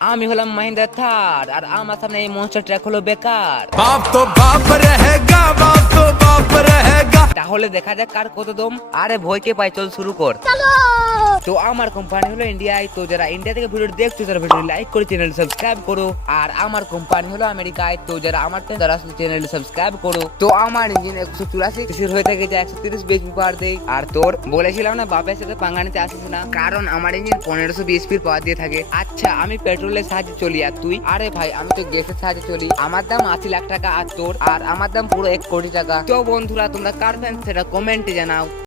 আমি হলাম মাহিন্দ্রা থার, আর আমার সামনে এই মনস্টার ট্রাক হলো বেকার। बाप तो बाप रहेगा, बाप तो बाप रहेगा। তাহলে দেখা যাক কার কত দম। আরে ভয়কে পাই, চল শুরু কর। তো আমার কোম্পানি হলো ইন্ডিয়ায়, তো যারা ইন্ডিয়া থেকে ভিডিও দেখছো তারা ভিডিও লাইক করে চ্যানেল সাবস্ক্রাইব করো। আর আমার কোম্পানি হলো আমেরিকায়, তো যারা আমার তারা চ্যানেল সাবস্ক্রাইব করো। তো আমার ইঞ্জিন 184 সিসির হয়ে থাকে, যা 130 বিএচপি পাওয়ার দেয়। আর তোর বলেছিলাম না বাপের সাথে পাঙ্গা নিতে আসিস না, কারণ আমার ইঞ্জিন 1500 বিএচপির পাওয়ার দিয়ে থাকে। আচ্ছা আমি পেট্রোলের সাহায্যে চলি, আর তুই? আরে ভাই আমি তো গ্যাসের সাহায্যে চলি। আমার দাম 80 লাখ টাকা, আর তোর? আর আমার দাম পুরো 1 কোটি টাকা। তো বন্ধুরা তোমরা কার ফ্যান সেটা কমেন্টে জানাও।